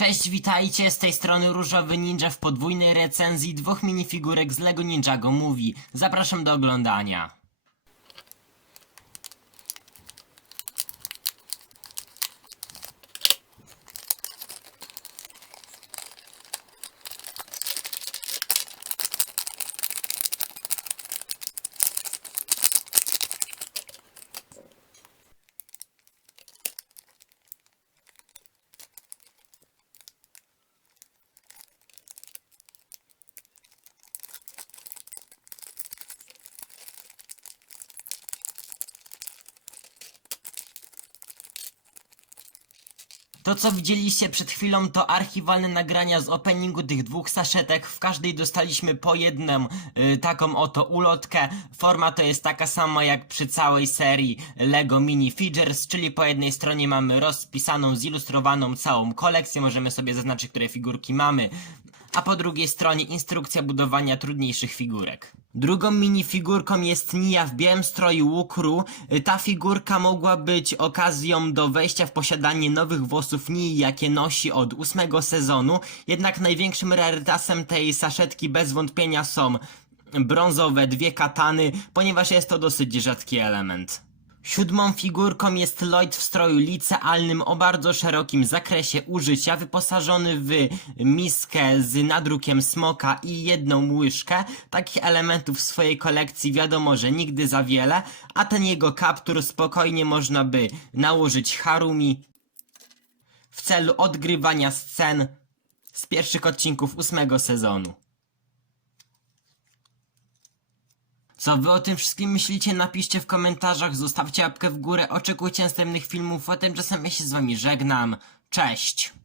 Cześć, witajcie, z tej strony Różowy Ninja w podwójnej recenzji dwóch minifigurek z LEGO Ninjago Movie. Zapraszam do oglądania. To co widzieliście przed chwilą to archiwalne nagrania z openingu tych dwóch saszetek. W każdej dostaliśmy po jedną y, taką oto ulotkę. Forma to jest taka sama jak przy całej serii LEGO Mini Figures, czyli po jednej stronie mamy rozpisaną, zilustrowaną całą kolekcję. Możemy sobie zaznaczyć, które figurki mamy. A po drugiej stronie instrukcja budowania trudniejszych figurek. Drugą minifigurką jest Nia w białym stroju Łukru. Ta figurka mogła być okazją do wejścia w posiadanie nowych włosów Nii, jakie nosi od ósmego sezonu. Jednak największym rarytasem tej saszetki bez wątpienia są brązowe dwie katany, ponieważ jest to dosyć rzadki element. Siódmą figurką jest Lloyd w stroju licealnym o bardzo szerokim zakresie użycia, wyposażony w miskę z nadrukiem smoka i jedną łyżkę. Takich elementów w swojej kolekcji wiadomo, że nigdy za wiele, a ten jego kaptur spokojnie można by nałożyć Harumi w celu odgrywania scen z pierwszych odcinków ósmego sezonu. Co wy o tym wszystkim myślicie? Napiszcie w komentarzach, zostawcie łapkę w górę, oczekujcie następnych filmów, a tymczasem ja się z wami żegnam. Cześć!